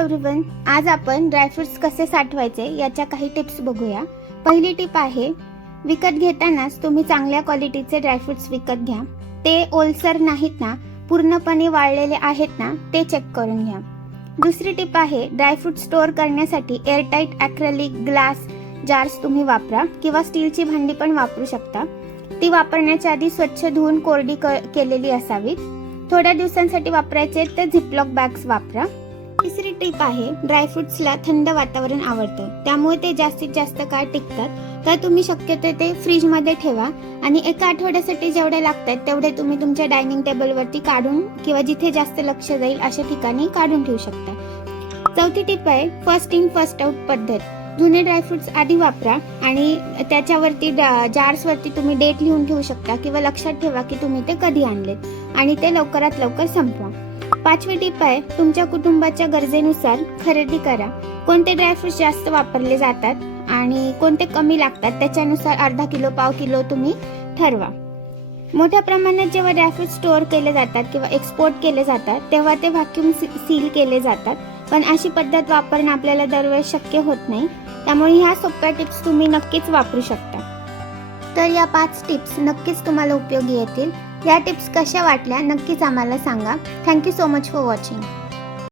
Everyone आज आपण dry fruits कसे साठवायचे याच्या काही टिप्स बघूया. पहिली टिप आहे विकत घेतानाच तुम्ही चांगल्या क्वालिटीचे ड्रायफ्रुट्स विकत घ्या. ते ओलसर नाहीत ना पूर्णपणे वाळलेले आहेत ना ते चेक करून घ्या. दुसरी टिप आहे ड्रायफ्रूट स्टोअर करण्यासाठी एअरटाईट ॲक्रेलिक ग्लास जार्स तुम्ही वापरा किंवा स्टीलची भांडी पण वापरू शकता. ती वापरण्याच्या आधी स्वच्छ धुवून कोरडी क- केलेली असावी थोड्या दिवसांसाठी वापरायचे तर झिपलॉक बॅग्स वापरा. तिसरी टिप आहे ड्रायफ्रुट्सला थंड वातावरण आवडतं. त्यामुळे ते जास्तीत जास्त काळ टिकतात. तर तुम्ही शक्यतो ते फ्रीजमध्ये ठेवा आणि एका आठवड्यासाठी जेवढे लागतात तेवढे तुम्ही तुमच्या डायनिंग टेबलवरती काढून किंवा जिथे जास्त लक्ष जाईल अशा ठिकाणी काढून ठेवू शकता. चौथी टिप आहे फर्स्ट इन फर्स्ट आउट पद्धत. जुने ड्रायफ्रुट्स आधी वापरा आणि त्याच्यावरती जार्सवरती तुम्ही डेट लिहून ठेवू शकता किंवा लक्षात ठेवा की तुम्ही ते कधी आणलेत. आणि ते लवकरात लवकर संपवा. पाचवी टीप आहे तुमच्या कुटुंबाच्या गरजेनुसार खरेदी करा. कोणते ड्रायफ्रुट्स जास्त वापरले जातात आणि कोणते कमी लागतात त्याच्यानुसार अर्धा किलो पाव किलो तुम्ही ठरवा. मोठ्या प्रमाणात जेव्हा ड्रायफ्रूट स्टोअर केले जातात किंवा एक्सपोर्ट केले जातात तेव्हा ते व्हॅक्यूम सील केले जातात. पण अशी पद्धत वापरणं आपल्याला दरवेळेस शक्य होत नाही. त्यामुळे ह्या सोप्या टिप्स तुम्ही नक्कीच वापरू शकता. तर या पाच टिप्स नक्कीच तुम्हाला उपयोगी येतील. या टिप्स कशा वाटल्या नक्कीच आम्हाला सांगा. Thank you so much for watching